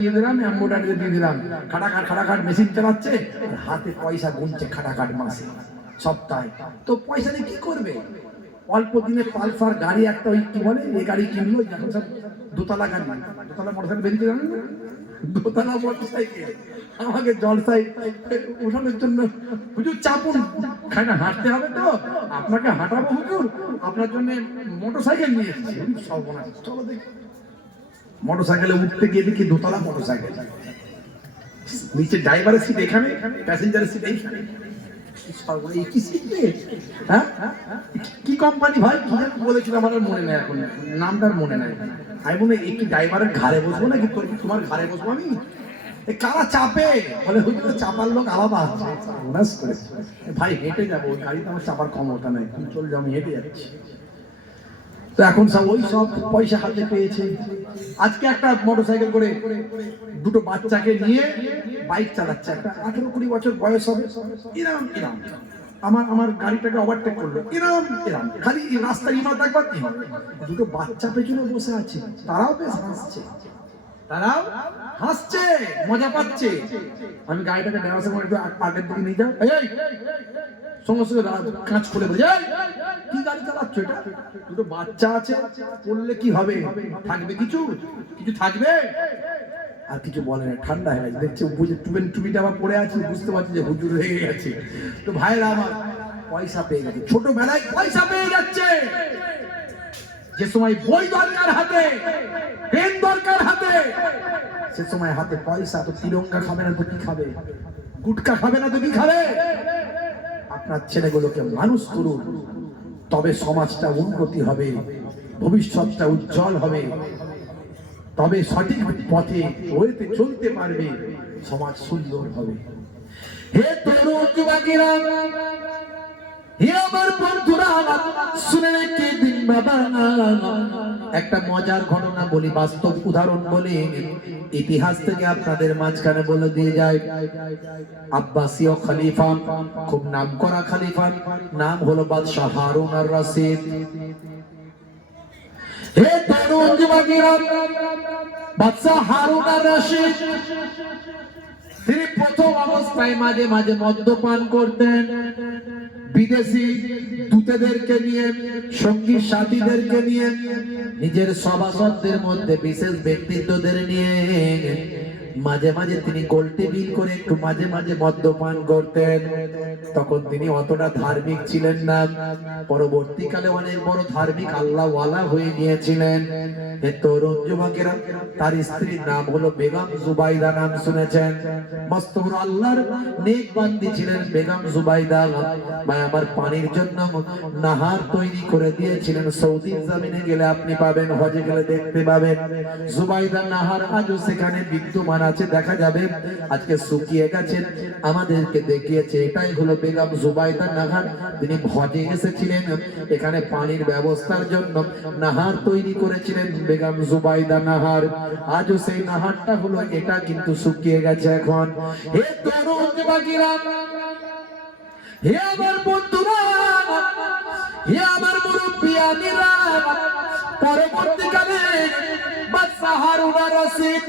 দিয়ে দিলাম, এম্বোটারি দিয়ে দিলাম, খাটাখাট মেশিন চালাচ্ছে, হাতে পয়সা গুনছে খাটাখাট মাসে সপ্তাহে। তো পয়সা দিয়ে কি করবে? অল্প দিনে পালসার গাড়ি একটা, ওই কি বলে এই গাড়ি কিনলো, এখন সব দোতলা গাড়ি, দোতলা মোটরসাইকেল বেরিয়েছে জানেন না? দোতলা মোটরসাইকেল আমাকে জলসাই উঠানোর জন্য, হুজুর চাপুন, খাই না হাঁটতে হবে তো, আপনাকে হাঁটাবো হুজুর, আপনার জন্য মোটরসাইকেল নিয়ে এসেছি। সর্বনাশ, চলো দেখি। মোটরসাইকেলে উঠতে গিয়ে দেখি দোতলা মোটরসাইকেল, নিচে ড্রাইভারের সিট এখানে, প্যাসেঞ্জারের সিট এইখানে। কি কোম্পানি ভাই, কি বলেছিল আমার মনে নেই, এখন নামটার মনে নেই। আমি মনে একটু ড্রাইভারের ঘাড়ে বসবো নাকি, তোমার ঘাড়ে বসবো আমি? কারা চাপে বলে, হুজুর চাপার লোক আলাদা আছে। ভাই হেঁটে যাবো, ওই গাড়িতে আমার চাপার ক্ষমতা নেই, তুমি চলে যাও, আমি হেঁটে যাচ্ছি। তো এখন সব ওই সব পয়সা হাতে পেয়েছে। আজকে একটা মোটরসাইকেল করে দুটো বাচ্চাকে নিয়ে বাইক চালাচ্ছে, একটা 18-20 বছর বয়স হবে, ইরাম ইরাম আমার গাড়িটাকে ওভারটেক করলো, ইরাম ইরাম, খালি রাস্তায় ইমাম একবার দুটো বাচ্চা পেছনে বসে আছে, তারাও বেশ হাসছে, তারাও হাসছে, মজা পাচ্ছে। আমি গাড়িটাকে ড্রাইভারের মধ্যে আগের দিকে নিয়ে যাই, এই সঙ্গে সঙ্গে কাঁচ খুলে বলে, কি গাড়ি চালাচ্ছ এটা? দুটো বাচ্চা আছে, পড়লে কি হবে? থাকবে কিছু কিছু থাকবে? আর কিছু বলে না, ঠান্ডা হয়ে গেছে, দেখছে বুঝে টুপিটা আবার পড়ে আছে, বুঝতে পারছি যে হুজুর রেগে গেছে। তো ভাইরা আমার পয়সা পেয়ে গেছে, ছোটবেলায় পয়সা পেয়ে যাচ্ছে। যে সময় বই দরকার হাতে, পেন দরকার হাতে, সে সময় হাতে পয়সা। তো তিরঙ্গা খাবে না তো কি খাবে? গুটকা খাবে না তো কি খাবে? আপনার ছেলেগুলোকে মানুষ করুন, তবে সমাজটা উন্নতি হবে, ভবিষ্যৎটা উজ্জ্বল হবে, তবে সঠিক পথে ওইতে চলতে পারবে, সমাজ সুন্দর হবে। হে তরুণ যুবকেরা, হে আমার বন্ধুরা, শুনে রেখে দিন বাবা, একটা মজার ঘটনা বলি, বাস্তব উদাহরণ বলি, ইতিহাস থেকে আপনাদের মাঝখানে বলে দিয়ে যায়। আব্বাসীয় খলিফা, খুব নামকরা খলিফা, নাম হলো বাদশাহ হারুন আর রশিদ। হে তরুণ যুবকেরা, বাদশাহ হারুন আর রশিদ তিনি প্রথম অবস্থায় মাঝে মাঝে মদ্যপান করতেন। বিদেশি দূতদেরকে নিয়ে, সঙ্গী সাথীদেরকে নিয়ে, নিজের সভাসদদের মধ্যে বিশেষ ব্যক্তিত্বদের নিয়ে মাঝে মাঝে তিনি গোল্টে বিল করে একটু মাঝে মাঝে মদ্যপান করতেন। তখন তিনি অতটা ধার্মিক ছিলেন না, পরবর্তীকালে অনেক বড় ধার্মিক আল্লাহওয়ালা হয়ে গিয়েছিলেন। তরুণ যুবকেরা, তার স্ত্রীর নাম হলো বেগম জুবাইদা, নাম শুনেছেন? মস্ত বড় আল্লাহর নেক বান্দি ছিলেন বেগম জুবাইদা। ভাই আমার পানির জন্য নাহার তৈরি করে দিয়েছিলেন। সৌদি জমিনে গেলে আপনি পাবেন, হজে গেলে দেখতে পাবেন জুবাইদা নাহার আজও সেখানে বিদ্যমান আছে, দেখা যাবে। আজকে শুকিয়ে গেছেন, আমাদেরকে দেখিয়েছে, এটাই হলো বেগম জুবাইদা নাহার। তিনি হজে এসেছিলেন, এখানে পানির ব্যবস্থার জন্য নাহার তৈরি করেছিলেন বেগম জুবাইদা নাহার। আজও সেই নাহারটা হলো এটা, কিন্তু শুকিয়ে গেছে এখন। হে তরুণ যুবকেরা, হে আমার বন্ধুরা, হে আমার মুরব্বিয়ানেরা, পরবর্তীকালে বাদশাহ হারুন আর রশিদ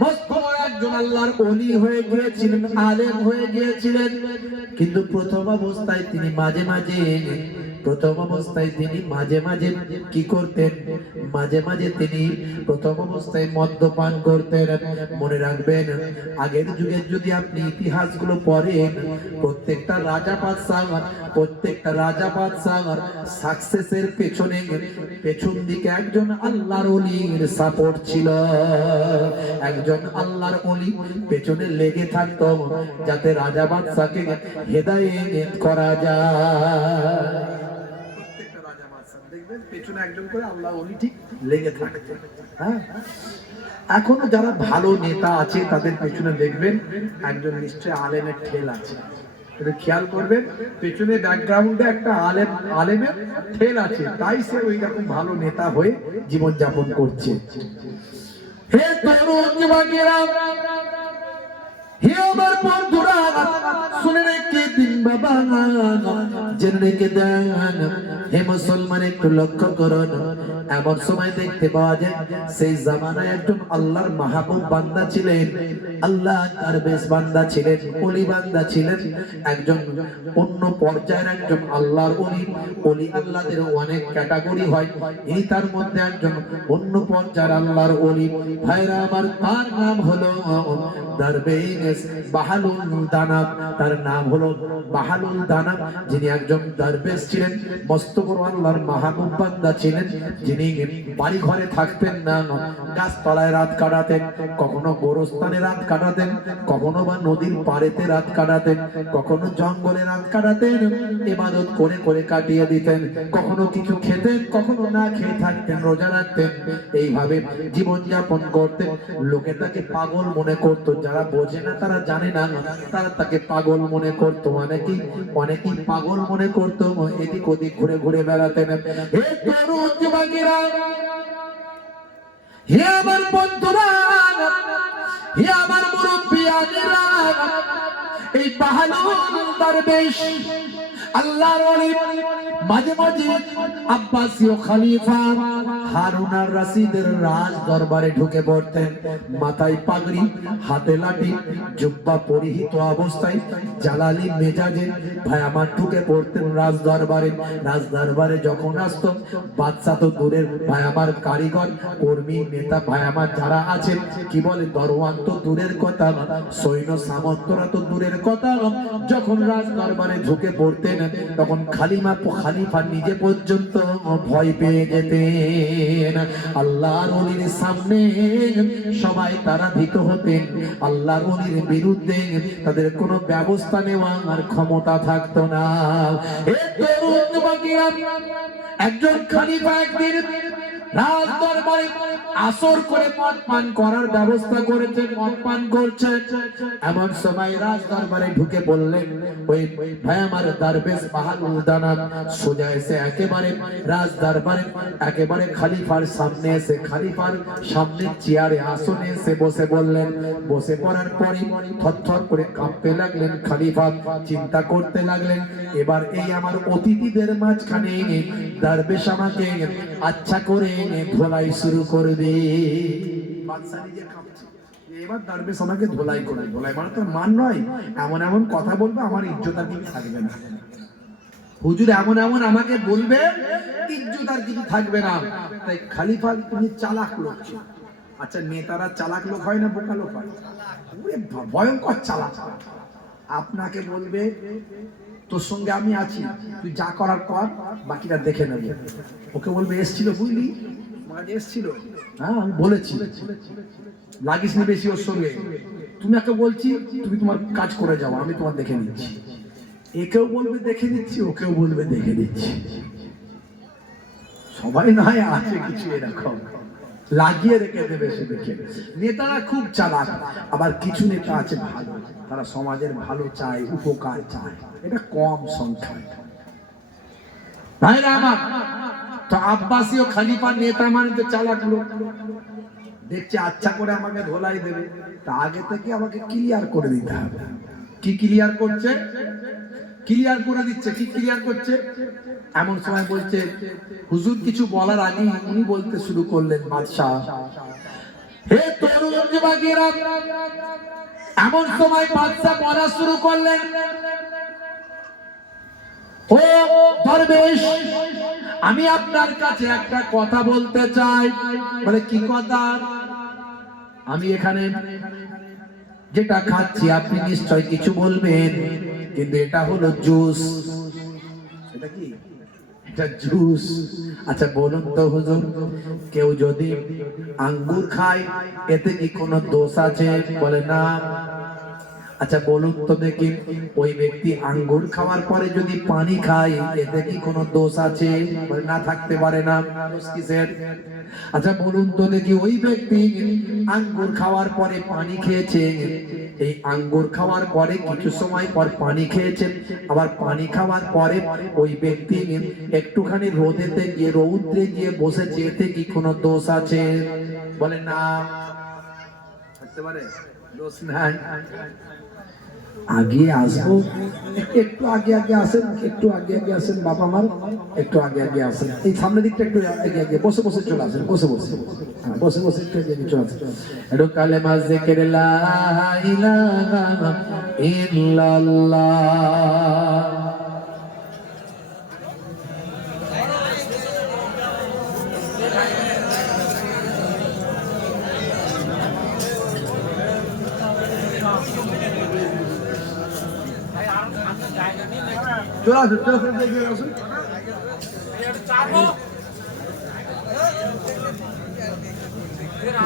মস্ত একজন আল্লাহর ওলি হয়ে গিয়েছিলেন, আলেম হয়ে গিয়েছিলেন। কিন্তু প্রথম অবস্থায় তিনি মাঝে মাঝে কি করতেন? মাঝে মাঝে তিনি প্রথম অবস্থায় মদ্যপান করতেন। মনে রাখবেন, আগের যুগের যদি আপনি ইতিহাসগুলো পড়েন, প্রত্যেকটা রাজা বাদশাহ সাকসেসের পেছন দিকে একজন আল্লাহর ওলির সাপোর্ট ছিল। একজন আল্লাহর ওলি পেছনে লেগে থাকতো, যাতে রাজা বাদশাকে হেদায়েত করা যায়। পেছনে একজন করে আল্লাহ ওলি ঠিক লেগে থাকতে। হ্যাঁ, এখনো যারা ভালো নেতা আছে তাদের পেছনে দেখবেন একজন নিশ্চয় আলেমের ঠেল আছে। খেয়াল করবেন, পেছনে ব্যাকগ্রাউন্ডে একটা আলেমের ঠেল আছে, তাই সে ওই রকম ভালো নেতা হয়ে জীবন যাপন করছে। হে তরুণ যুবকেরা, হে আমার বন্ধুরা, শুনে রেখে দিন বাবা, জেনে রেখে দেন, হে মুসলমান একটু লক্ষ্য করুন, এমন সময় দেখতে পাওয়া যায় সেই জামানায় একজন আল্লাহর মাহবুব বান্দা ছিলেন, আল্লাহ দরবেশ বান্দা ছিলেন, ওলি বান্দা ছিলেন, একজন অন্য পর্যায়ের একজন আল্লাহর ওলি। ওলি আল্লাহদের অনেক ক্যাটাগরি হয়, এই তার মধ্যে একজন অন্য পর্যায়ের আল্লাহর ওলি। ভাইরা আমার, তার নাম হলো দরবেশ বাহালুল দানাব। তার নাম হলো বাহালুল দানাব, যিনি একজন দরবেশ ছিলেন, মস্ত বড় আল্লাহর মাহবুব বান্দা ছিলেন, যিনি বাড়ি ঘরে থাকতেন না, গাছতলায় রাত কাটাতেন, কখনো গোরস্থানে রাত কাটাতেন, কখনো বা নদীর পাড়েতে রাত কাটাতেন, কখনো জঙ্গলে রাত কাটাতেন, ইবাদত করে করে কাটিয়ে দিতেন, কখনো কিছু খেতেন, কখনো না খেয়ে থাকতেন, রোজা রাখতেন, এইভাবে জীবন যাপন করতেন। লোকে তাকে পাগল মনে করতো, যারা বোঝে না তারা জানে না, তারা তাকে পাগল মনে করতো। অনেকেই পাগল মনে করতো, এদিক ওদিক ঘুরে ঘুরে বেড়াতেন। হে তরুণ যুবকেরা, হে আমার বন্ধুরা, হে আমার মুরব্বিয়ানেরা, এই বাহালুল দরবেশ আল্লাহর ওলি মাঝে মাঝে আব্বাসীয় খলিফা হারুন আর রশিদের রাজ দরবারে ঢুকে পড়তেন। মাথায় পাগড়ি, হাতে লাঠি, জুব্বা পরিহিত অবস্থায় জালালি মেজাজে ভাই আমার ঢুকে পড়তেন রাজ দরবারে। রাজ দরবারে যখন আসতো, বাদশা তো দূরের ভাই আমার, কারিগর কর্মী নেতা ভাই আমার যারা আছেন, কি বলে দরওয়ান তো দূরের কথা, সৈন্য সামন্তরা তো দূরের কথা, যখন রাজ দরবারে ঢুকে পড়তেন তখন খলিফা নিজে পর্যন্ত ভয় পেয়ে যেতেন। আল্লাহর ওলির সামনে সবাই তারা ভীত হতেন, আল্লাহর ওলির বিরুদ্ধে তাদের কোনো ব্যবস্থা নেওয়ার ক্ষমতা থাকতো না। একজন খলিফা একদিন রাজ দরবারে আসর করে মদ পান করার ব্যবস্থা করেছে, মদ পান করছে। এমন সময় রাজ দরবারে ঢুকে বললেন ওই ভাই আমার দরবেশ বাহালুল দানাব সোজা এসে একেবারে রাজ দরবারে একেবারে খলিফার সামনে এসে, খলিফার সামনে চেয়ারে আসনে এসে বসে বললেন। বসে পড়ার পরে থরথর করে কাঁপতে লাগলেন খলিফা, চিন্তা করতে লাগলেন, এবার এই আমার অতিথিদের মাঝখানে দরবেশ আমাকে আচ্ছা করে ধোলাই শুরু করবে। বাদশা নিজে কাঁপছে, এবার দরবেশ আমাকে ধোলাই করে, ধোলাই মানে তো মান নয়, এমন এমন কথা বলবে আমার ইজ্জত আর কিছু থাকবে না। হুজুর এমন এমন আমাকে বলবে, ইজ্জত আর কিছু থাকবে না। তাই খলিফা তিনি চালাক লোক। আচ্ছা, নেতারা চালাক লোক হয় না বোকা লোক হয়? ভয়ঙ্কর চালাক। আপনাকে বলবে তোর সঙ্গে আমি আছি, তুই যা করার কর, বাকিটা দেখে নেবে। ওকে বলবে এসছিল, বুঝলি এসছিল, হ্যাঁ আমি বলেছি, লাগিস নি বেশি ওর সঙ্গে, তুমি একে বলছি তুমি তোমার কাজ করে যাও, আমি তোমার দেখে নিচ্ছি। একেও বলবে দেখে নিচ্ছি, ওকেও বলবে দেখে নিচ্ছি। সবাই নয়, আছে কিছু এরকম লাগিয়ে রেখে দেবে সে দেখে। নেতারা খুব চালাক, আবার কিছু নেতা আছে ভালো, তারা সমাজের ভালো চায়, উপকার চায়, এটা কম সংখ্যায়। ভাইরা আমার, তো আব্বাসীয় খলিফার নেতা মানে তো চালাক লোক, দেখছে আচ্ছা করে আমাকে ধোলাই দেবে, তা আগে থেকে আমাকে ক্লিয়ার করে দিতে হবে। কি ক্লিয়ার করছে? ক্লিয়ার করে দিচ্ছে। কি ক্লিয়ার করছে? এমন সময় বলছে, হুজুর কিছু বলার আগে উনি বলতে শুরু করলেন, বাদশা হে তরুণ যুবকেরা। এমন সময় বাদশা বলা শুরু করলেন, ও দরবেশ, আমি আপনার কাছে একটা কথা বলতে চাই। বলে কি কথা? আমি এখানে যেটা খাচ্ছি আপনি নিশ্চয় কিছু বলবেন, কিন্তু এটা হলো জুস। এটা কি? এটা জুস। আচ্ছা বলুন তো হুজুর, কেউ যদি আঙ্গুর খায় এতে কি কোনো দোষ আছে? বলে না। আচ্ছা বলুন তো দেখি, ওই ব্যক্তি আঙ্গুর খাওয়ার পরে যদি পানি খায় এতে কি কোনো দোষ আছে? বলে না, থাকতে পারে না। দোষ কিসের? আচ্ছা বলুন তো দেখি, ওই ব্যক্তি আঙ্গুর খাওয়ার পরে পানি খেয়েছে, এই আঙ্গুর খাওয়ার পরে কিছু সময় পর পানি খেয়েছেন, আবার পানি খাওয়ার পরে ওই ব্যক্তি একটুখানি রোদেতে গিয়ে, রৌদ্রে গিয়ে বসেছে, এতে কি কোনো দোষ আছে? বলে না, থাকতে পারে, দোষ নাই। আগে আসবো, একটু আগে আগে আসেন, একটু আগে আগে আসেন বাবা আমার, একটু আগে আগে আসেন, এই সামনের দিকটা একটু আগে আগে, বসে বসে চলে আসেন, বসে বসে, হ্যাঁ বসে বসে একটু আগে আগে চলে আসেন। একটু কালেমা জিকির লা ইলাহা ইল্লাল্লাহ। চলে আসুন, চলে আসুন, চলে আসুন।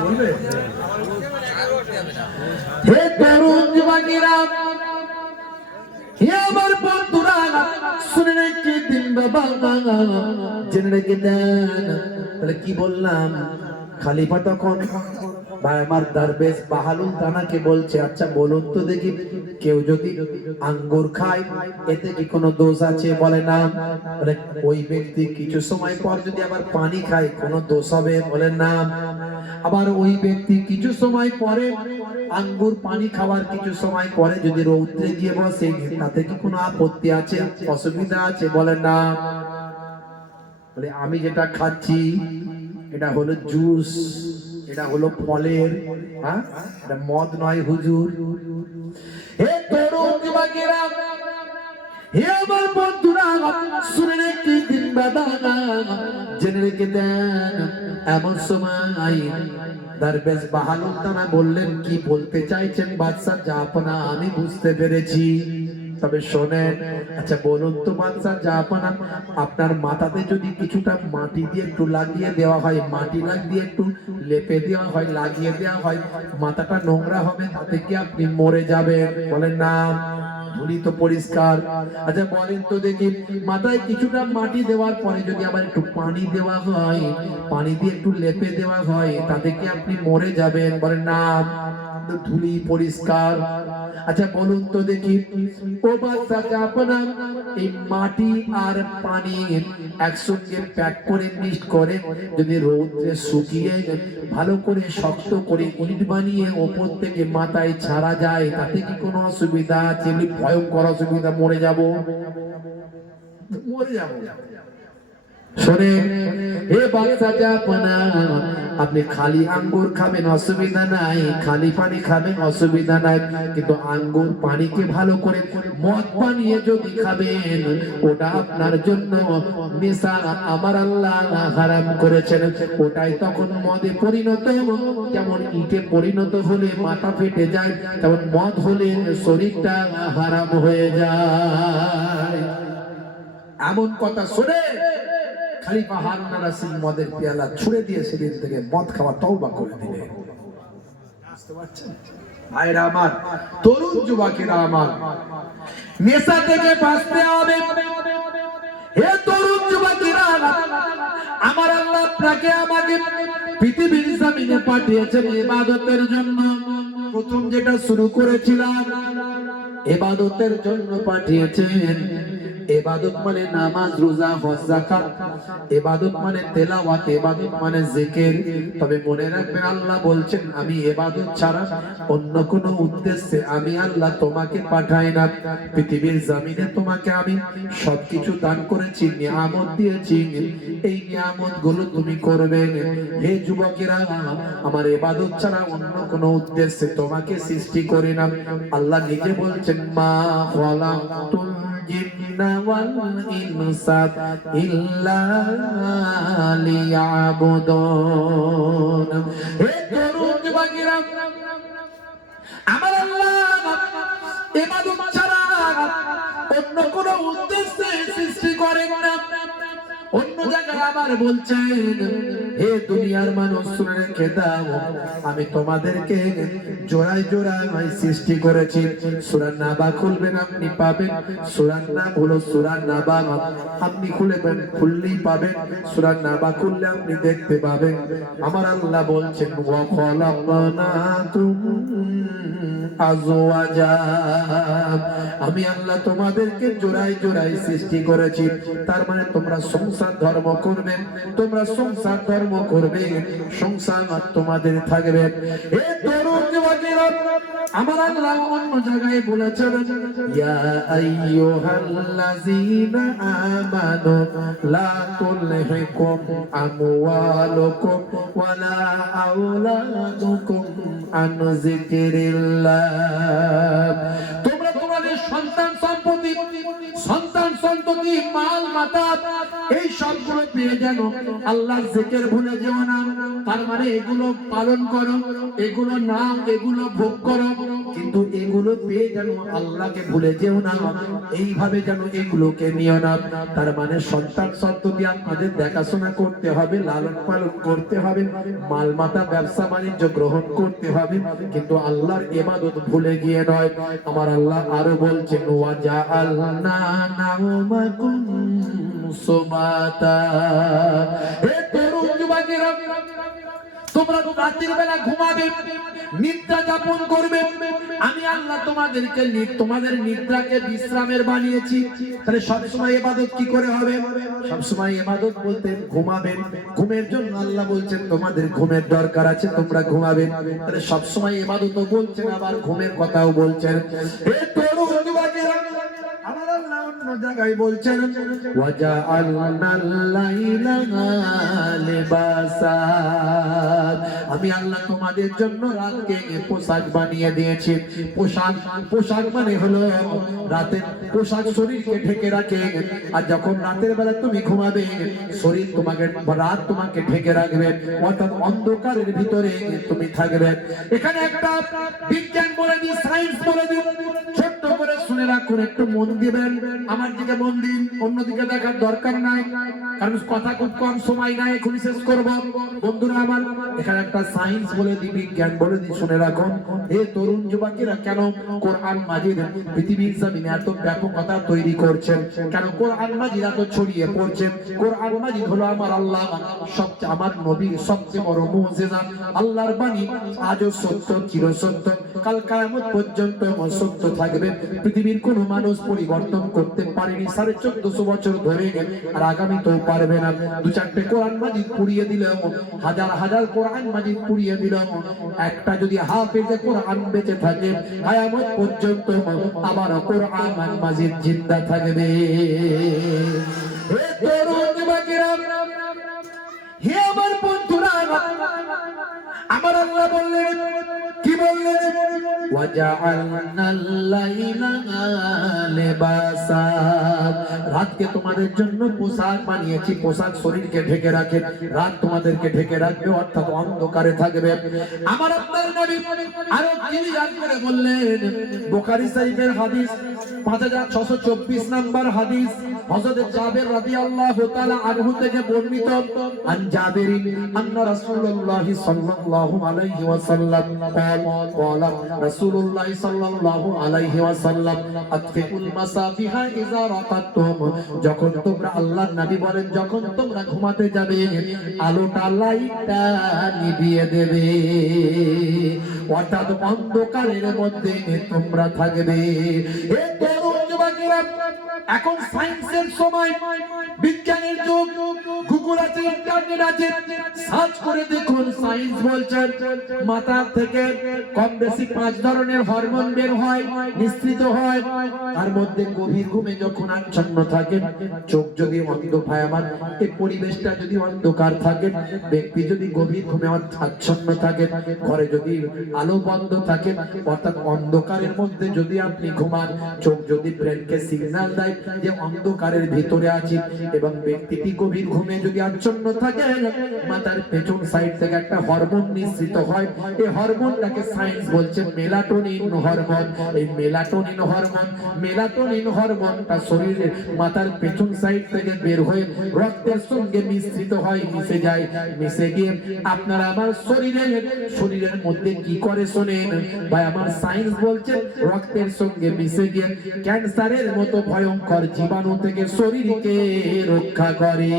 বলবে হে তরুণ যুবকেরা, হে আমার বন্ধুরা, শুনে রেখে দিন বাবা, জেনে রেখে দেন। তাহলে কি বললাম? খালিফা তখন ভাই আমার দরবেশ বাহালুল তানাকে বলছে, আচ্ছা বলুন তো দেখি, কেউ যদি আঙ্গুর খায় এতে কি কোনো দোষ আছে? বলে না। বলে ওই ব্যক্তি কিছু সময় পর যদি আবার পানি খায় কোনো দোষ হবে? বলে না। আবার ওই ব্যক্তি কিছু সময় পরে আঙ্গুর পানি খাওয়ার কিছু সময় পরে যদি রৌদ্রে গিয়ে বসে তাতে কি কোনো আপত্তি আছে, অসুবিধা আছে? বলে না। বলে আমি যেটা খাচ্ছি এটা হলো জুস, এটা হলো ফলের, হ্যাঁ এটা মদ নয় হুজুর। হে তরুণ যুবকেরা, হে আমার বন্ধুরা, শুনে রেখে দিন বাবা, জেনে রেখে দেন। এমন সময় দরবেশ বাহালুল তানা বললেন, কি বলতে চাইছেন বাদশা জাহাপনা? আমি বুঝতে পেরেছি, তবে শোনেন। আচ্ছা বলুন তো বাদশা জাহাপনা, আপনার মাথাতে যদি কিছুটা মাটি দিয়ে একটু লাগিয়ে দেওয়া হয়, মাটি লাগিয়ে একটু লেপে দেওয়া হয়, লাগিয়ে দেওয়া হয়, মাথাটা নোংরা হবে, তাতে কি আপনি মরে যাবেন? বলেন না, ধুলি তো পরিষ্কার। আচ্ছা বলেন তো দেখি, মাথায় কিছুটা মাটি দেওয়ার পরে যদি আবার একটু পানি দেওয়া হয়, পানি দিয়ে একটু লেপে দেওয়া হয়, তাতে কি আপনি মরে যাবেন? বলেন না, ধুলি পরিষ্কার। আচ্ছা বলুন তো দেখি, ও বাচ্চা জাহাপনা, এই মাটি আর পানি একসঙ্গে প্যাক করে মিক্স করে যদি রোদে শুকিয়ে ভালো করে শক্ত করে ইট বানিয়ে ওপর থেকে মাথায় ছাড়া যায়, তাতে কি কোনো অসুবিধা আছে? ভয়ঙ্কর অসুবিধা, মরে যাব, মরে যাব। শোনেন হে বাদশা জাহাপনা, আপনি খালি আঙ্গুর খাবেন অসুবিধা নাই, খালি পানি খাবেন অসুবিধা নাই, কিন্তু আঙ্গুর পানিকে ভালো করে মদ বানিয়ে যদি খাবেন, ওটা আপনার জন্য নেশা, আমার আল্লাহ হারাম করেছেন। ওটাই তখন মদে পরিণত, যেমন ইটে পরিণত হলে মাথা ফেটে যায়, তেমন মদ হলে শরীরটা হারাম হয়ে যায়। এমন কথা শুনে খলিফা হারুন আর রশিদ মদের পেয়ালা ছুঁড়ে দিয়ে সেদিন থেকে মদ খাওয়া তওবা করে দিলেন। বুঝতে পারছেন ভাইরা আমার, তরুণ যুবকেরা আমার, নেশা থেকে বাঁচতে হবে। হে তরুণ যুবকেরা, আমার আল্লাহ আপনাকে আমাকে পৃথিবীর জমিনে পাঠিয়েছেন ইবাদতের জন্য। প্রথম যেটা শুরু করেছিলাম, ইবাদতের জন্য পাঠিয়েছেন। ইবাদত মানে নামাজ, রোজা, হজ, যাকাত। ইবাদত মানে তেলাওয়াত, ইবাদত মানে জিকির। তবে মনে রাখবেন, আল্লাহ বলছেন, আমি ইবাদত ছাড়া অন্য কোন উদ্দেশ্যে আমি আল্লাহ তোমাকে পাঠাই না। পৃথিবীর জমিনে তোমাকে আমি সবকিছু দান করেছি, নিয়ামত দিয়েছি, এই নিয়ামত গুলো তুমি করবে। হে যুবকেরা, আমার ইবাদত ছাড়া অন্য কোন উদ্দেশ্যে তোমাকে সৃষ্টি করি না। আল্লাহ নিজে বলছেন, মা খালাকতুল জিন্না ওয়াল ইনসা ইল্লা লিয়াবুদুন। হে তরুণ যুবকেরা, আমার আল্লাহ ইবাদত ছাড়া অন্য কোন উদ্দেশ্যে সৃষ্টি করেন না। অন্য জায়গায় আবার বলছেন, হে দুনিয়ার মানুষ শুনে রেখে দাও, আমি তোমাদেরকে জোড়ায় জোড়ায় সৃষ্টি করেছি। সূরা নাবা খুলবেন, আপনি পাবেন। সূরার নাম হলো সূরা নাবা, আপনি খুলবেন, খুললেই পাবেন। সূরা নাবা খুললে আপনি দেখতে পাবেন। আমার আল্লাহ বলছেন, ওয়া খালাকনাকুম আজওয়াজা, আমি আল্লাহ তোমাদেরকে জোড়ায় জোড়ায় সৃষ্টি করেছি। তার মানে তোমরা সংসার ধর্ম করবে, তোমরা সংসার ধর্ম করবে, সংসার তোমাদের থাকবে। এ তরুণ যুবকেরা, আমার আল্লাহ অন্য জায়গায় বলেছেন ইয়া আইয়ুহাল্লাযীনা আমানু লা তুলহিকুম আমওয়ালুকুম ওয়ালা আওলাদুকুম আন যিকরিল্লাহ। তোমরা তোমাদের সন্তান সন্ততি মাল মাতা এই সবগুলো পেয়ে যেন আল্লাহর জিকির ভুলে যেও না। তার মানে এগুলো পালন করো, এগুলো নাও, এগুলো ভোগ করো, কিন্তু এগুলো পেয়ে যেন আল্লাহকে ভুলে যেও না। এইভাবে যেন এগুলোকে নিও না। তার মানে সন্তান সন্ততি আপনাদের দেখাশোনা করতে হবে, লালন পালন করতে হবে, মাল মাতা ব্যবসা বাণিজ্য গ্রহণ করতে হবে, কিন্তু আল্লাহর ইবাদত ভুলে গিয়ে নয়। আমার আল্লাহ আরো বলছেন ওয়া জাআলনা নাওমাকুম সুবাতা। হে তরুণ যুবকেরা, তোমরা রাতের বেলা ঘুমাবে, নিদ্রা যাপন করবে। আমি আল্লাহ তোমাদের নিদ্রাকে বিশ্রামের বানিয়েছি। তাহলে সবসময় ইবাদত কি করে হবে? সবসময় ইবাদত বলতে ঘুমাবেন। ঘুমের জন্য আল্লাহ বলছেন তোমাদের ঘুমের দরকার আছে, তোমরা ঘুমাবে। তাহলে সবসময় ইবাদতও বলছেন, আবার ঘুমের কথাও বলছেন। হে তরুণ যুবকেরা, আমার আল্লাহ অন্য জায়গায় বলছেন ওয়াজআলনাল লাইলা লিবাসা। আমি আল্লাহ তোমাদের জন্য রাতকে পোশাক বানিয়ে দিয়েছি। পোশাক মানে হলো রাতের পোশাক, শরীরকে ঢেকে রাখে। আর যখন রাতের বেলা তুমি ঘুমাবে, শরীর তোমাকে, রাত তোমাকে ঢেকে রাখবে, অর্থাৎ অন্ধকারের ভিতরে তুমি থাকবে। এখানে একটা বিজ্ঞান বলে দিই, সায়েন্স বলে দিই, ছোট্ট করে শুনে রাখুন, একটু মন দিবেন। আমার দিকে মন দিন, অন্যদিকে দেখার দরকার নাই, কারণ কথা খুব কম, সময় নাই, এখনই শেষ করব। বন্ধুরা আমার, এখানে একটা সায়েন্স বলে দিই, বিজ্ঞান বলে দিই, শুনে রাখুন। এই তরুণ যুবকেরা কেন কোরআন মাজিদ পৃথিবীর জমিনে এত ব্যাপকতা তৈরি করছেন, কেন কোরআন মাজিদ এত ছড়িয়ে পড়ছেন? কোরআন মাজিদ হলো আমার আল্লাহ সবচেয়ে, আমার নবীর সবচেয়ে বড় মুজিজা। আল্লাহর বাণী আজও সত্য, চিরসত্য, কাল কিয়ামত পর্যন্ত সত্য থাকবে। পৃথিবীর কোন মানুষ পরিবর্তন করতে পারেনি 1450 বছর ধরে, আর আগামীতেও পারবে না। দু চারটে কোরআন মাজিদ পুড়িয়ে দিলেও, হাজার হাজার কোরআন মাজিদ পুড়িয়ে দিলেও, একটা যদি হাফেজে কোরআন বেঁচে থাকে কিয়ামত পর্যন্ত, আবার কোরআন মাজিদ জিন্দা থাকবে। হে তরুণ যুবকেরা, হে আমার বন্ধুরা, আমার আল্লাহ বললেন, কি বললেন? ওয়াজআলনাল লাইলা লিবাসা। রাতকে তোমাদের জন্য পোশাক বানিয়েছি। পোশাক শরীরকে ঢেকে রাখে, রাত তোমাদেরকে ঢেকে রাখবে, অর্থাৎ অন্ধকারে থাকবে। আমার আপনার নবী আরো ক্লিয়ার করে বললেন, বুখারী শরীফের হাদিস 5624 নাম্বার হাদিস, হযরত জাবের রাদিয়াল্লাহু তাআলা আনহু থেকে বর্ণিত। আন জাবের আন্না রাসূলুল্লাহ সাল্লাল্লাহু আলাইহি ওয়াসাল্লাম قال رسول الله صلى الله عليه وسلم اطفئوا المصابيح اذا رقدتم। যখন তোমরা, আল্লাহর নবী বলেন, যখন তোমরা ঘুমাতে যাবে আলোটা, লাইটটা নিভিয়ে দেবে, অর্থাৎ অন্ধকারের মধ্যে তোমরা থাকবে। হে তরুণ যুবকেরা, এখন সায়েন্সের সময়, বিজ্ঞানের যুগ, গুগল আছে, ইন্টারনেট আছে, সার্চ করে দেখুন। সায়েন্স বলছে মাথা থেকে কম বেশি 5 ধরনের হরমোন বের হয়, নিঃসৃত হয়। তার মধ্যে গভীর ঘুমে যখন আচ্ছন্ন থাকে, চোখ যদি অন্ধ হয়, আমার এই পরিবেশটা যদি অন্ধকার থাকে, ব্যক্তি যদি গভীর ঘুমে আচ্ছন্ন থাকে, ঘরে যদি আলো বন্ধ থাকে, অর্থাৎ অন্ধকারের মধ্যে যদি আপনি ঘুমান, চোখ যদি ব্রেনকে সিগন্যাল দেয় যে অন্ধকারের ভিতরে আছি, এবং ব্যক্তিটি গভীর ঘুমে যদি আচ্ছন্ন থাকে, মাথার পেছন সাইড থেকে একটা হরমোন নিঃসৃত হয়। এই হরমোনটাকে সায়েন্স বলছে মেলাটোনিন হরমোন। এই মেলাটোনিন হরমোনটা শরীরের মাথার পেছন সাইড থেকে বের হয়ে রক্তের সঙ্গে মিশ্রিত হয়, মিশে যায়। মিশে গিয়ে আপনার আমার শরীরের মধ্যে কি করে শোনেন ভাই, আমার সায়েন্স বলছে রক্তের সঙ্গে মিশে গিয়ে ক্যান্সারের মতো ভয়ঙ্কর জীবাণু থেকে শরীরকে রক্ষা করে।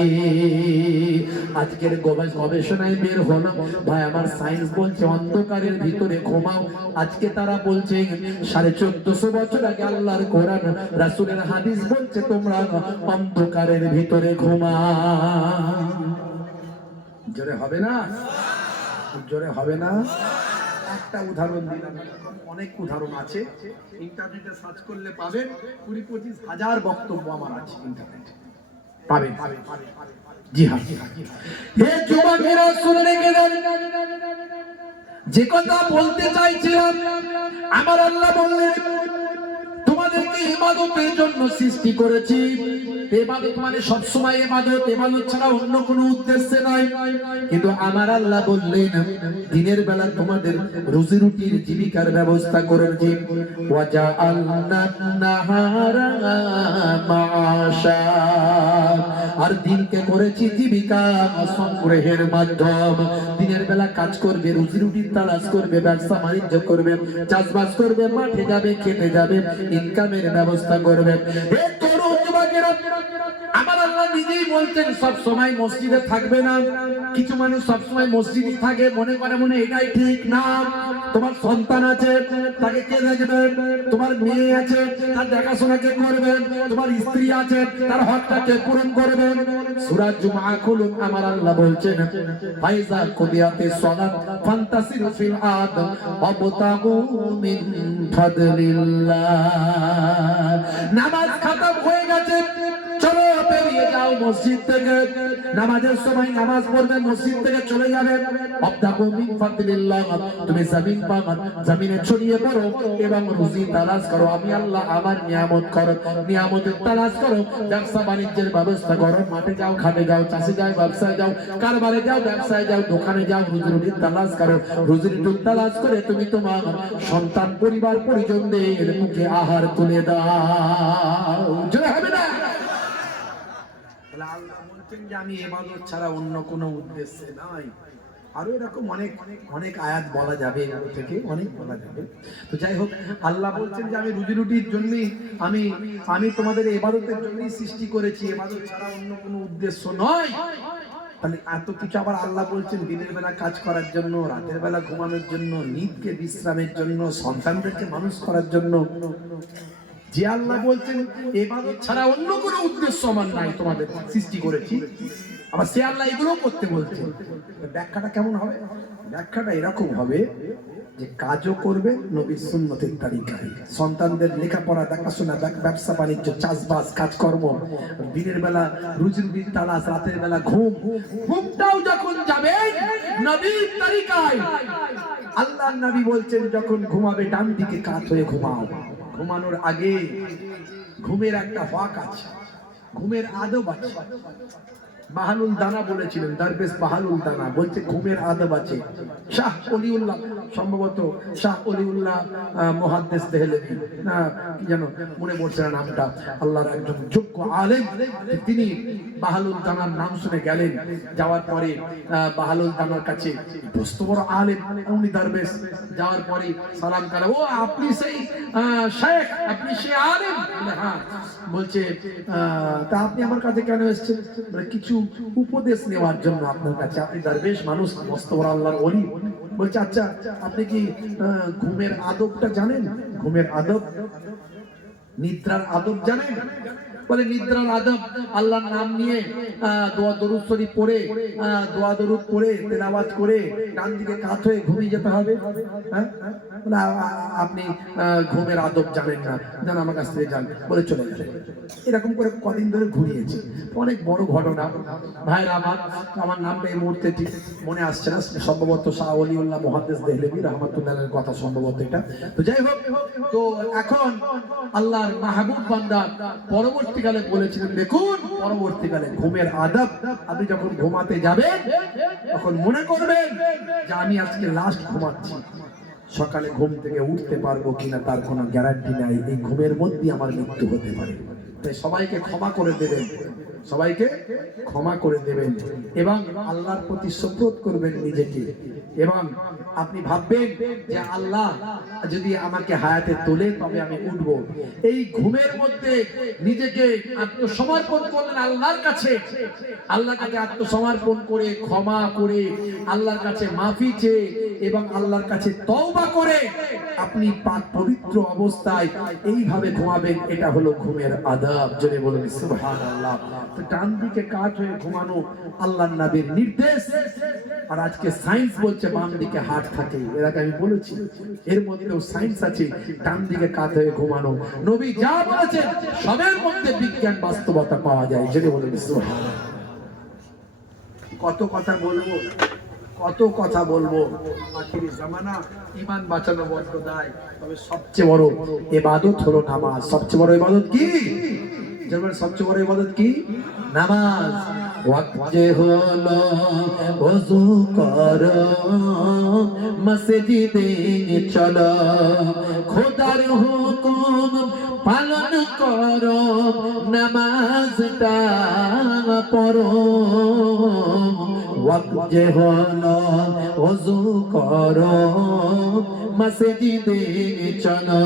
আজকের গবেষণায় বের হলো ভাই, আমার সায়েন্স বলছে অন্ধকারের ভিতরে ঘুমাও। আজকে তারা বলছে 1450 বছর আগে আল্লাহর কোরআন, রাসূলের হাদিস বলছে তোমরা অন্ধকারের ভিতরে ঘুমাও। জোরে হবে না? জোরে হবে না? একটা উদাহরণ দিলাম, অনেক উদাহরণ আছে, ইন্টারনেটে সার্চ করলে পাবেন 20-25 হাজার বক্তব্য আমার আছে ইন্টারনেটে পাবেন। জি হ্যাঁ, হে যুবকেরা শুনে রেখে দেন, যে কথা বলতে চাইছিলাম, আমার আল্লাহ বললেন তোমাদেরকে ইবাদতের জন্য সৃষ্টি করেছি। ইবাদত মানে সব সময় ইবাদত, ইবাদত ছাড়া অন্য কোনো উদ্দেশ্য নয়। কিন্তু আমার আল্লাহ বললেন দিনের বেলা তোমাদের রুজি রুটির জীবিকার ব্যবস্থা করেছি। ওয়াজআলনা নাহারা মাআশা, আর দিনকে করেছি জীবিকা সংগ্রহের মাধ্যম। দিনের বেলা কাজ করবে, রুজি রুটির তালাশ করবে, ব্যবসা বাণিজ্য করবে, চাষবাস করবে, মাঠে যাবে, খেতে যাবে, ইনকামের ব্যবস্থা করবে। হে তরুণ যুবকেরা, আমার আল্লাহ নিজেই বলছেন সব সময় মসজিদে থাকবে না। কিছু মানুষ সব সময় মসজিদে থাকে, মনে করে মনে এটাই ঠিক না। তোমার সন্তান আছে, তাকে কে দেখবে? তোমার মেয়ে আছে, তার দেখাশোনা কে করবে? তোমার স্ত্রী আছে, তার হকটা কে পূরণ করবে? সূরা জুমআ খুলুন, আমার আল্লাহ বলছেন ফাইজা কুদিয়াতিস সালাত ফান্তাসিরু ফিল আরদ ওয়াবতাগু মিন ফাদলিল্লাহ। নামাজ খতম হয়ে গেছে, চলো বেরিয়ে যাও মসজিদ থেকে। নামাজের সময় নামাজ পড়বে, মসজিদ থেকে চলে যাবে। ওয়াবতাগু মিন ফাদলিল্লাহ, তুমি জমিন পাও, জমিনে ছড়িয়ে পড়ো এবং রুজি তালাশ করো। আমি আল্লাহ আমার নিয়ামত করো, নিয়ামতের তালাশ করো, ব্যবসা বাণিজ্যের ব্যবস্থা করো। মাঠে যাও, ঘাটে যাও, চাষে যাও, ব্যবসায় যাও, কারবারে যাও, ব্যবসায় যাও, দোকানে যাও, রুজি রুটির তালাশ করো। রুজি রুটির তালাশ করে তুমি তোমার সন্তান, পরিবার, পরিজনদের মুখে আহার তুলে দাও। জোরে হবে না? আল্লাহ বলছেন যে আমি ইবাদত ছাড়া অন্য কোনো উদ্দেশ্য নাই। আরো এরকম অনেক অনেক আয়াত বলা যাবে, এর থেকে অনেক বলা যাবে। তো যাই হোক, আল্লাহ বলছেন যে আমি রুজি রুটির জন্য আমি তোমাদের ইবাদতের জন্যই সৃষ্টি করেছি, ইবাদত ছাড়া অন্য কোনো উদ্দেশ্য নয়। তাহলে এত কিছু আবার আল্লাহ বলছেন দিনের বেলা কাজ করার জন্য, রাতের বেলা ঘুমানোর জন্য, নিদকে বিশ্রামের জন্য, সন্তানদেরকে মানুষ করার জন্য। যে আল্লাহ বলছেন ইবাদত ছাড়া অন্য কোনো উদ্দেশ্য আমার নাই, তোমাদের সৃষ্টি করেছি, আবার সে আল্লাহ এগুলো করতে বলছেন। ব্যাখ্যাটা কেমন হবে? ব্যাখ্যাটা এরকম হবে যে কাজও করবে নবীর সুন্নতের তালিকায়, সন্তানদের লেখাপড়া, দেখাশোনা, ব্যবসা বাণিজ্য, চাষবাস, কাজকর্ম, দিনের বেলা রুজি রুটির তালাশ, রাতের বেলা ঘুমটাও যখন যাবে নবীর তালিকায়। আল্লাহর নবী বলছেন যখন ঘুমাবে ডান দিকে কাত হয়ে ঘুমাও। ঘুমানোর আগে ঘুমের একটা হক আছে, ঘুমের আদব আছে। বাহালুল দানা বলেছিলেন, দরবেশ বাহালুল দানা বলছে ঘুমের আদব আছে। শাহ অলিউল্লাহ, সম্ভবত শাহ অলিউল্লাহ মুহাদ্দিস দেহলভী না কি যেন মনে পড়ছে না নামটা, আল্লাহর একজন যোগ্য আলেম, তিনি বাহালুল দানার নাম শুনে গেলেন। যাওয়ার পরে বাহালুল দানার কাছে দোস্ত বড় আলেম, উনি দরবেশ, যাওয়ার পরে সালাম করা, ও আপনি সেই শেখ, আপনি সেই আলেম? হ্যাঁ। বলছে তা আপনি আমার কাছে কেন এসেছেন? কিছু উপদেশ নেওয়ার জন্য আপনার কাছে, আপনি দরবেশ মানুষ, মস্ত বড় আল্লাহর ওলি। বলছে আচ্ছা আপনি কি ঘুমের আদবটা জানেন? ঘুমের আদব, নিদ্রার আদব জানেন? বলে নিদ্রার আদব আল্লাহর নাম নিয়ে দোয়া দরুদ শরীফ পড়ে, দোয়া দরুদ পড়ে, তেলাওয়াত করে ডান দিকে কাত হয়ে ঘুমিয়ে যেতে হবে। হ্যাঁ, আপনি ঘুমের আদব জানেন না, জান আমার কাছ থেকে যান, বলে চলে গেলেন। এরকম করে কদিন ধরে ঘুরিয়েছে, অনেক বড় ঘটনা। ভাইরা আমার নামটা এই মুহূর্তে ঠিক মনে আসছে না, সম্ভবত শাহ ওলিউল্লাহ মুহাদ্দিস দেহলভী রাহমাতুল্লাহির কথা সম্ভবত এটা। তো যাই হোক, তো এখন আল্লাহর মাহবুব বান্দা পরবর্তীকালে বলেছিলেন, দেখুন পরবর্তীকালে ঘুমের আদব, আপনি যখন ঘুমাতে যাবেন তখন মনে করবেন যে আমি আজকে লাস্ট ঘুমাচ্ছি, সকালে ঘুম থেকে উঠতে পারবো কিনা তার কোনো গ্যারান্টি নাই, এই ঘুমের মধ্যে আমার মৃত্যু হতে পারে। তাই সবাইকে ক্ষমা করে দেবেন, সবাইকে ক্ষমা করে দেবেন এবং আল্লাহর প্রতি সুপ্রত করবেন নিজেকে। এবং আপনি ভাববেন যে আল্লাহ যদি আমাকে হায়াতে তোলে তবে আমি উঠব। এই ঘুমের মধ্যে নিজেকে আত্মসমর্পণ করলেন আল্লাহর কাছে, আল্লাহর কাছে আত্মসমর্পণ করে, ক্ষমা করে, আল্লাহর কাছে মাফি চেয়ে এবং আল্লাহর কাছে তওবা করে আপনি পাক পবিত্র অবস্থায় এইভাবে ঘুমাবেন। এটা হলো ঘুমের আদব। জোরে বলুন সুবহানাল্লাহ। তো ডান দিকে কাত হয়ে ঘুমানো আল্লাহর নবীর নির্দেশ। আর আজকে সায়েন্স বলছে বাম দিকে হার্ট থাকে, এর আগে আমি বলেছি এর মধ্যেও সায়েন্স আছে, ডান দিকে কাত হয়ে ঘুমানো। নবী যা বলেছেন সবের মধ্যে বিজ্ঞান বাস্তবতা পাওয়া যায়, যেটা বলে সুবহানাল্লাহ। কত কথা বলবো, কত কথা বলবো, আখিরি জামানা, ঈমান বাঁচানো বড় দায়। তবে সবচেয়ে বড় ইবাদত হলো নামাজ। সবচেয়ে বড় ইবাদত কি? যেমন সবচেয়ে বড় ইবাদত কি? নামাজ। ওয়াক্ত হলো ওযু করো, মসজিদে চলো, খোদার হুকুম পালন করো, নামাজটা পড়ো। ওয়াক্ত হলো ওযু করো, মসজিদে চলো,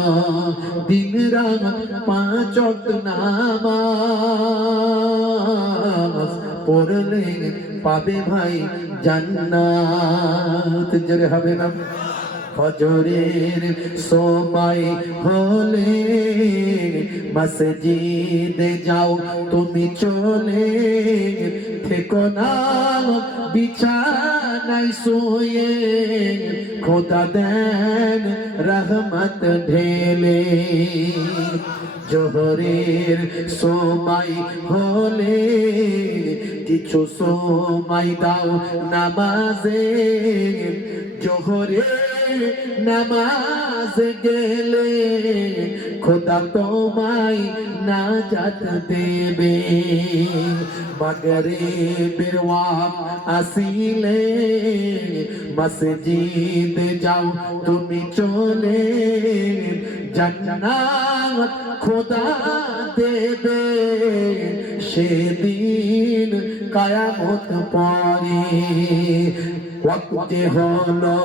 দিন রাত 5 ওয়াক্ত নামাজ পড়লে পাবে ভাই জান্নাত। জোরে হবে না? ফজরের সময় হলে মসজিদে যাও তুমি চলে, থেকো না বিছানায় শুয়ে, খোদা দেন রহমত ঢেলে। জোহরের সময় হলে কিছু সময় দাও নামাজে, জোহরে নামাজ গেলে খোদা তোমায় নাজাত দেবে। মাগরিবের ওয়াক্ত আসিলে মসজিদ যাও তুমি চলে, জান্নাত খোদা দেবে সেদিন কিয়ামত পরে। ওয়াক্ত হলো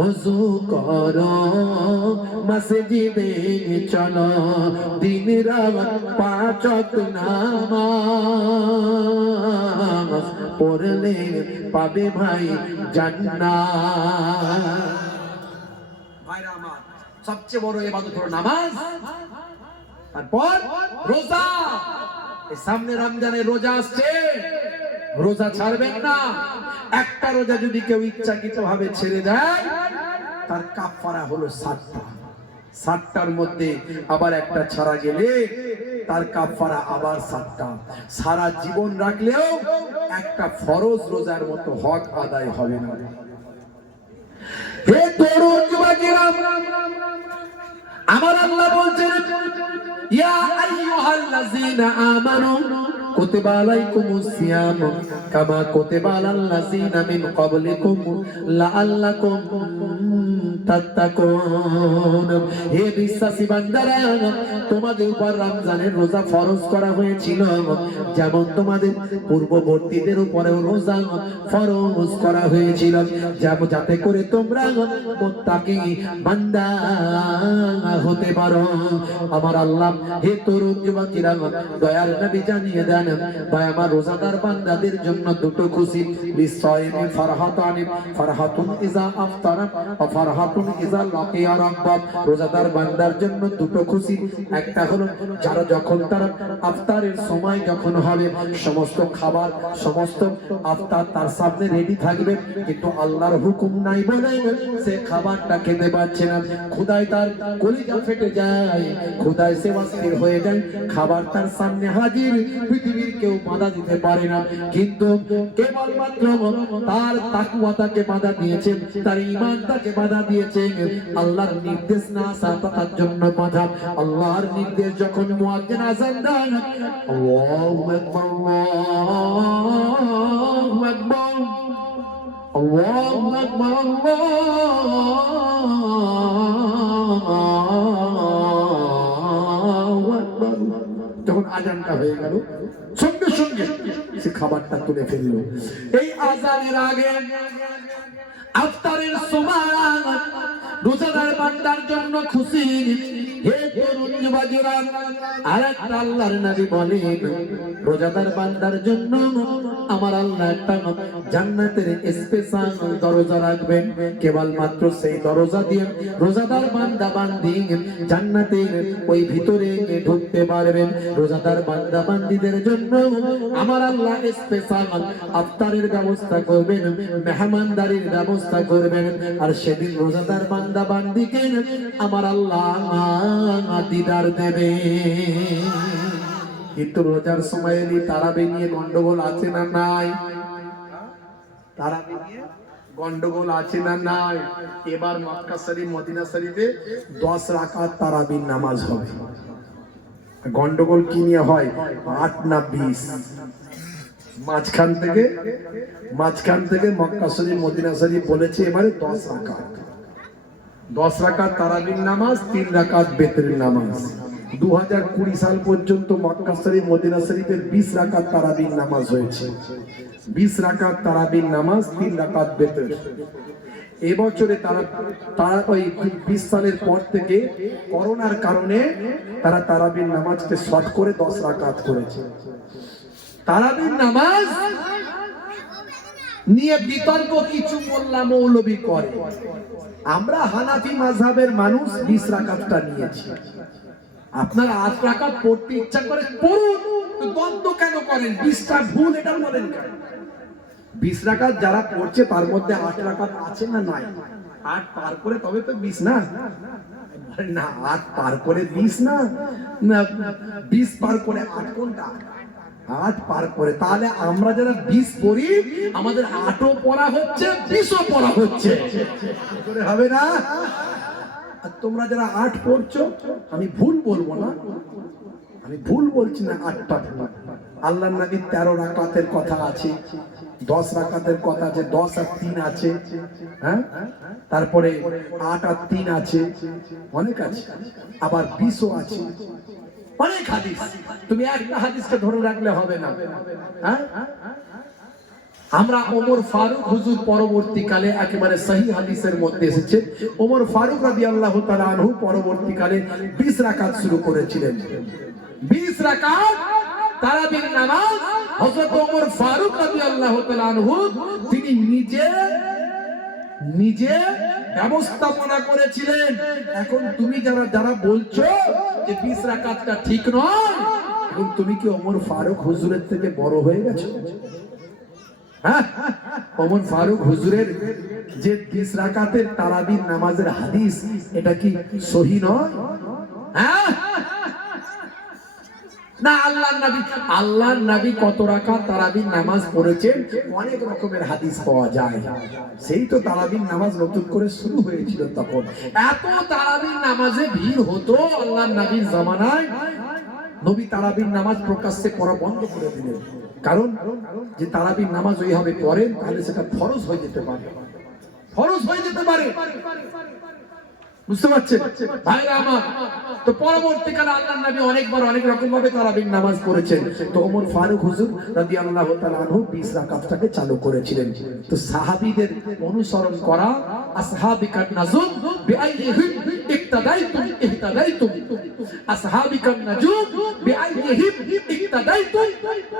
ওযু করো, মসজিদে চলো, দিন রাত 5 ওয়াক্ত নামাজ পড়লে পাবে ভাই জান্নাত। ভাইরা আমার, সবচেয়ে বড় ইবাদত হলো নামাজ। তারপর রোজা। এই সামনে রমজানের রোজা আসছে, রোজা ছাড়বেন না। একটা রোজা যদি কেউ ইচ্ছাকৃতভাবে ছেড়ে দেয় তার কাফারা হলো 7টা। 7টার মধ্যে আবার একটা ছাড়া গেলে তার কাফারা আবার 7টা। সারা জীবন রাখলেও একটা ফরজ রোজার মতো হক আদায় হবে না। হে তরুণ যুবকেরা, আমার আল্লাহ বলছেন, ইয়া আইয়ুহাল্লাযীনা আমানু কুতিবা আলাইকুমুস সিয়াম কামা কুতিবা আলাল্লাযীনা মিন ক্বাবলিকুম লাআল্লাকুম তাত্তাকুন। হে বিশ্বাসী বান্দারা, তোমাদের উপর রমজানের রোজা ফরজ করা হয়েছিল, যেমন তোমাদের পূর্ববর্তীদের উপরেও রোজা ফরজ করা হয়েছিল, যাতে করে তোমরা মুত্তাকি বান্দা হতে পারো। আমার আল্লাহ, হে তরুণ যুবকেরা, দয়াল নবী জানিয়ে দেন, ভাই আমার রোজাদার বান্দাদের জন্য দুটো খুশি। লিসাইমি ফারহাতানি, ফারহাতুন ইজা আফতারা ওয়া ফারহাতুন ইজা লাকিয়া রাব্বাহ। রোজাদার বান্দার জন্য দুটো খুশি। একটা হলো যারা যখন তার ইফতারের সময় যখন হবে, সমস্ত খাবার সমস্ত ইফতার তার সামনে রেডি থাকবে, কিন্তু আল্লাহর হুকুম নাই বলে সে খাবারটা খেতে পারছে না। খোদায় তার কলিজা ফেটে যায়, খোদায় সে অস্থির হয়ে যায়। খাবার তার সামনে হাজির, পৃথিবীর কেউ বাধা দিতে পারে না, কিন্তু কেবলমাত্র তার তাকওয়া তাকে বাধা দিয়েছে, তার ঈমান তাকে বাধা দিয়েছে। আল্লাহর নির্দেশ না আসা তার জন্য বাধা। আল্লাহর নির্দেশ যখন মুয়াজ্জিন আযান দেন, আল্লাহু আকবার, আল্লাহু আকবার, আল্লাহু আকবার, আল্লাহু আকবার, যখন আজানটা হয়ে গেল সঙ্গে সঙ্গে সে খাবারটা তুলে ফেলল। এই আজানের আগে ইফতারের সময় রোজাদার বান্দার জন্য খুশি। হে তরুণ যুবকেরা, আরেকটা আল্লাহর নবী বলেন রোজাদার বান্দার জন্য আমার আল্লাহ একটা জান্নাতের স্পেশাল দরজা রাখবেন। কেবলমাত্র সেই দরজা দিয়ে রোজাদার বান্দা বান্দি জান্নাতের ওই ভিতরে ঢুকতে পারবেন। রোজাদার বান্দা বান্দিদের জন্য আমার আল্লাহ স্পেশাল ইফতারের ব্যবস্থা করবেন, মেহমানদারির ব্যবস্থা করবেন। আর সেদিন রোজাদার বান্দা বান্দিকে আমার আল্লাহ দিদার দেবে। কিন্তু রোজার সময় তারাবি নিয়ে গন্ডগোল আছে না নাই? তারাবি নিয়ে গন্ডগোল আছে না নাই? এবার মক্কা শরীফ মদিনা শরীফে 10 রাকাত তারাবির নামাজ হবে। গন্ডগোল কি নিয়ে হয়? 8 না 20? মাঝখান থেকে মক্কা শরীফ মদিনা শরীফ বলেছে এবারে 10 রাকাত। 10 রাকাত তারাবির নামাজ, 3 রাকাত বেতরের নামাজ। 2020 সাল পর্যন্ত মক্কা শরীফ মদিনা শরীফে 20 রাকাত তারাবির নামাজ হয়েছে। 20 রাকাত তারাবির নামাজ, 3 রাকাত বেতর। এবছরে তারা ওই 20 সালের পর থেকে করোনার কারণে তারা তারাবির নামাজকে শর্ট করে 10 রাকাত করেছে। তারাবির নামাজ নিয়ে বিতর্ক কিছু মোল্লা মৌলবী করে। আমরা হানাফি মাযহাবের মানুষ 20 রাকাতটা নিয়েছি। আপনারা 8 রাকাত পড়তে ইচ্ছা করে পড়ুন, দ্বন্দ্ব কেন করেন? 20টা ভুল এটা বলেন কেন? 20 রাকাত যারা পড়ছে তার মধ্যে 8 রাকাত আছে না নাই? 8 পার করে তবে তো 20 না? না, 8 পার করে 20 না, 20 পার করে 8 কোনটা? 8 পার করে। তাহলে আমরা যারা 20 পড়ি আমাদের 8ও পড়া হচ্ছে, 20ও পড়া হচ্ছে, হবে না? আর তোমরা যারা 8 পড়ছো, আমি ভুল বলবো না, আমি ভুল বলছি না, 8টা ভুল। আল্লাহর নবীর 13 রাকাতের কথা আছে, 10 রাকাতের কথা আছে, 10 আর 3 আছে, হ্যাঁ, তারপরে 8 আর 3 আছে, অনেক আছে, আবার 20ও আছে, অনেক হাদিস। তুমি একটা হাদিসকে ধরে রাখলে হবে না, হ্যাঁ। আমরা ওমর ফারুক হুজুর পরবর্তীকালে একেবারে সহি হাদিসের মধ্যে এসেছে ওমর ফারুক রাদিয়াল্লাহু তাআলা আনহু পরবর্তীকালে 20 রাকাত শুরু করেছিলেন। 20 রাকাত তারাবির নামাজ হযরত ওমর ফারুক রাদিয়াল্লাহু তাআলা আনহু তিনি নিজে ব্যবস্থাপনা করেছিলেন। এখন তুমি যারা বলছো যে 20 রাকাতটা ঠিক নয়, এখন তুমি কি ওমর ফারুক হুজুরের থেকে বড় হয়ে গেছো? হ্যাঁ, ওমর ফারুক হুজুরের যে 20 রাকাতের তারাবির নামাজের হাদিস, এটা কি সহি নয়? হ্যাঁ না, আল্লাহর নবী কত রাকাত তারাবির নামাজ পড়েছেন অনেক রকমের হাদিস পাওয়া যায়। সেই তো তারাবির নামাজ নতুন করে শুরু হয়েছিল, তখন এত তারাবির নামাজে ভিড় হতো আল্লাহর নবীর জামানায়। নবী তারাবির নামাজ প্রকাশ্যে পড়া বন্ধ করে দিলেন, কারণ যে তারাবির নামাজ ওইভাবে পড়েন তাহলে সেটা ফরজ হয়ে যেতে পারে, ফরজ হয়ে যেতে পারে, বুঝতে পারছেন ভাইরা আমার? তো পরবর্তীকালে আল্লাহর নবী অনেকবার অনেক রকম ভাবে তারাবির নামাজ পড়েছেন। তো ওমর ফারুক হুজুর রাদিয়াল্লাহু তাআলা আনহু 20 রাকাতটাকে চালু করেছিলেন। তো সাহাবীদের অনুসরণ করা, আসহাবিকান নাজুম বিআইহিম ইক্তাদাইতুম ইহতাদাইতুম, আসহাবিকান নাজুম বিআইহিম ইক্তাদাইতুম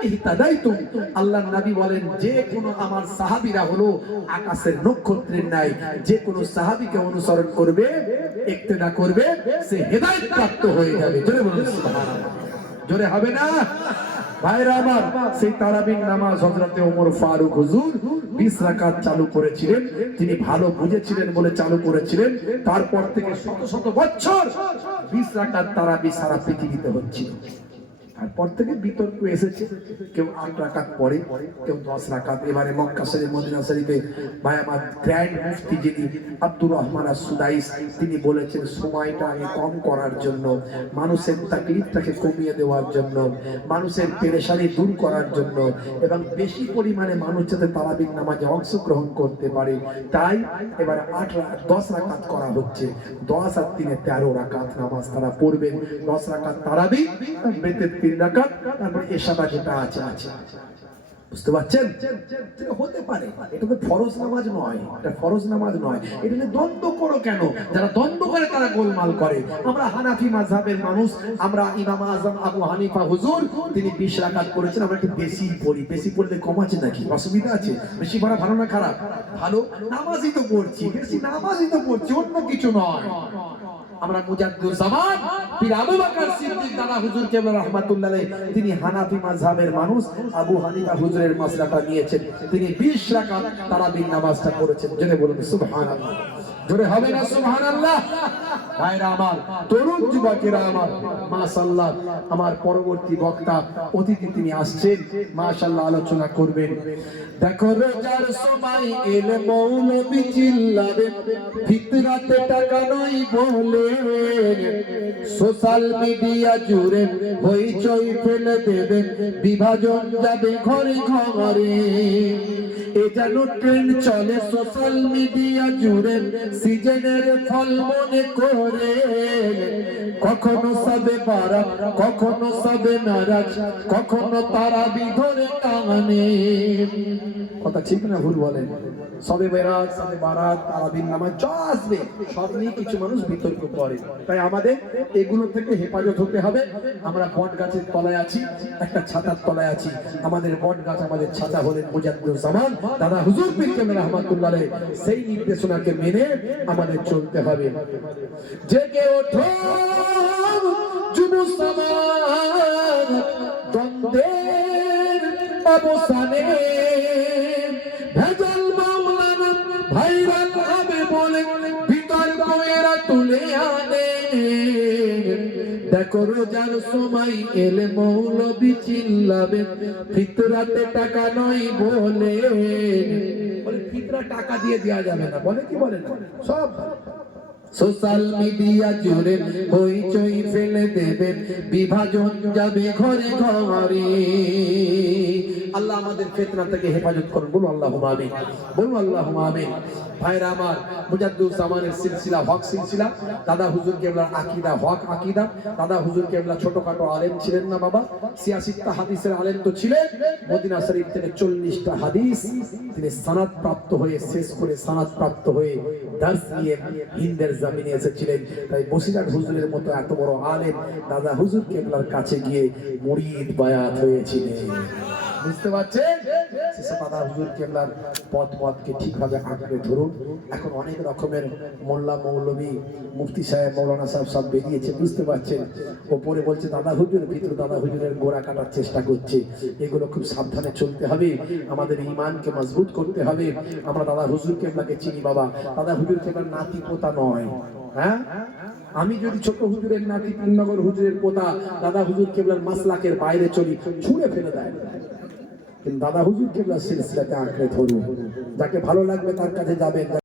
ইহতাদাইতুম। আল্লাহর নবী বলেন, যে কোন আমার সাহাবীরা হলো আকাশের নক্ষত্রের ন্যায়, যে কোন সাহাবীকে অনুসরণ করবে, ইক্তেদা করবে, সে হেদায়েত প্রাপ্ত হয়ে যাবে। জোরে বলুন সুবহানাল্লাহ। জোরে হবে না ভাইরা আমার? সেই তারাবির নামাজ হযরত ওমর ফারুক হুজুর 20 রাকাত চালু করেছিলেন। তিনি ভালো বুঝেছিলেন বলে চালু করেছিলেন। তারপর থেকে শত শত বছর 20 রাকাত তারাবি সারা পৃথিবীতে হচ্ছিল। তারপর থেকে বিতর্ক এসেছে, কেউ 8 রাকাত পড়ে, কেউ 10 রাকাত। এবারে মক্কা শরীফ মদিনা শরীফে ভাই আমার গ্র্যান্ড মুফতি যিনি আব্দুর রহমান আস-সুদাইস, তিনি বলেছেন সময়টা কম করার জন্য, মানুষের তাকলিফটাকে কমিয়ে দেওয়ার জন্য, মানুষের পেরেশানি দূর করার জন্য, এবং বেশি পরিমাণে মানুষ যাতে তারাবির নামাজে অংশগ্রহণ করতে পারে, তাই এবারে 10 রাকাত করা হচ্ছে। 10 আর 3 13 রাকাত নামাজ তারা পড়বেন। 10 রাকাত তারাবি, বেতের 3 রাকাত, তারপর এশাবা যেটা আছে। বুঝতে পারছেন? এটা হতে পারে, এটা তো ফরজ নামাজ নয়, এটা ফরজ নামাজ নয়। এটা নিয়ে দ্বন্দ্ব করো কেন? যারা দ্বন্দ্ব করে তারা গোলমাল করে। আমরা হানাফি মাযহাবের মানুষ, আমরা ইমাম আযম আবু হানিফা হুজুর তিনি 20 রাকাত করেছেন, আমরা একটু বেশি পড়ি। বেশি পড়লে কম আছে নাকি? অসুবিধা আছে? বেশি পড়া ভালো না খারাপ? ভালো। নামাজই তো পড়ছি, বেশি নামাজই তো পড়ছি, অন্য কিছু নয়। আমরা মুজাদ্দুজ্জামান পীর আবু বকর সিদ্দিক দাদা হুজুর কেবলা রাহমাতুল্লাহ আলাইহি তিনি হানাফি মাযহাবের মানুষ, আবু হানিফা হুজুরের মাসলাটা নিয়েছেন, তিনি 20 রাকাত তারাবির নামাজটা পড়েছেন। জেনে বলুন সুবহানাল্লাহ। জোরে হবে না সুবহানাল্লাহ? ভাইরা আমার, তরুণ যুবকেরা আমার, মাশাআল্লাহ আমার পরবর্তী বক্তা অতিথি তিনি আসছেন, মাশাআল্লাহ আলোচনা করবেন। দেখো রোজার সময় এলে মৌলবি চিল্লাবে, ফিতরাতে টাকা নয় বলে, সোশ্যাল মিডিয়া জুড়ে হইচই ফেলে দেবে, বিভাজন যাবে ঘরে ঘরে। এ যেন ট্রেন্ড চলে সোশ্যাল মিডিয়া জুড়ে, সিজনের ফল মনে করে, কখনো সবে বারাত, কখনো সবে নারাজ, কখনো তারাবি ধরে টানে। কথা ঠিক না ভুল বলেন? সবে বেরাত, সবে বারাত, তারাবির নামাজ যা আসবে সব নিয়ে কিছু মানুষ বিতর্ক করে। তাই আমাদের এগুলো থেকে হেফাজত হতে হবে। আমরা বট গাছের তলায় আছি, একটা ছাতার তলায় আছি। আমাদের বট গাছ, আমাদের ছাতা হলেন মুজাদ্দুজ্জামান দাদা হুজুর পীর কেবলা রাহমাতুল্লাহ আলাইহি। সেই নির্দেশনাকে মেনে আমাদের চলতে হবে। জেগে ওঠো যুব সমাজ, দ্বন্দ্বের অবসানে ভেজাল মাওলানা ভাইরাল হবে বলে বিতর্ক এরা তুলে আনে। দেখো রোজার সময় এলে মৌলবি চিল্লাবে, ফিতরাতে টাকা নয় বলে। ফিতরা টাকা দিয়ে দেওয়া যাবে না বলে, কি বলে না? সব সোশ্যাল মিডিয়া জুড়ে হইচই ফেলে দেবেন, বিভাজন যাবে ঘরে ঘরে। আল্লাহ আমাদের ফিতনা থেকে হেফাজত করুন। বলুন আল্লাহুম্মা আমিন, বলুন আল্লাহুম্মা আমিন। ভাইরা আমার, মুজাদ্দুজ্জামানের সিলসিলা হক সিলসিলা, দাদা হুজুর কেবলার আকীদা হক আকীদা। দাদা হুজুর কেবলা ছোটখাটো আলেম ছিলেন না বাবা, 86টা হাদিসের আলেম তো ছিলেন। মদিনা শরীফ থেকে 40টা হাদিস তিনি সনদ প্রাপ্ত হয়ে, শেষ করে সনদ প্রাপ্ত হয়ে দার্স নিয়ে হিন্দের জমিনে এসেছিলেন। তাই বসিরহাট হুজুরের মতো এত বড় আলেম দাদা হুজুর কেবলার কাছে গিয়ে মুরিদ বায়াত হয়েছিলেন। বুঝতে পারছেন? দাদা হুজুর কেবলার পথকে ঠিকভাবে আঁকড়ে ধরুন। এখন অনেক রকমের মোল্লা মৌলবী, মুফতি সাহেব, মৌলানা সাহেব সব বেরিয়েছে, বুঝতে পারছেন? ওপরে বলছে দাদা হুজুর, ভিতরে দাদা হুজুরের গোড়া কাটার চেষ্টা করছে। এগুলো খুব সাবধানে চলতে হবে, আমাদের ঈমানকে মজবুত করতে হবে। আমরা দাদা হুজুর কেবলাকে চিনি বাবা, দাদা হুজুর কেবলার নাতি পোতা নয়। হ্যাঁ, আমি যদি ছোট হুজুরের নাতি, পূর্ণনগর হুজুরের পোতা, দাদা হুজুর কেবলার মাসলাকের বাইরে চলি, ছুঁড়ে ফেলে দেয়। কিন্তু দাদা হুজুর কেবলার সিলসিলাতে আঁকড়ে ধরুন। যাকে ভালো লাগবে তার কাছে যাবেন।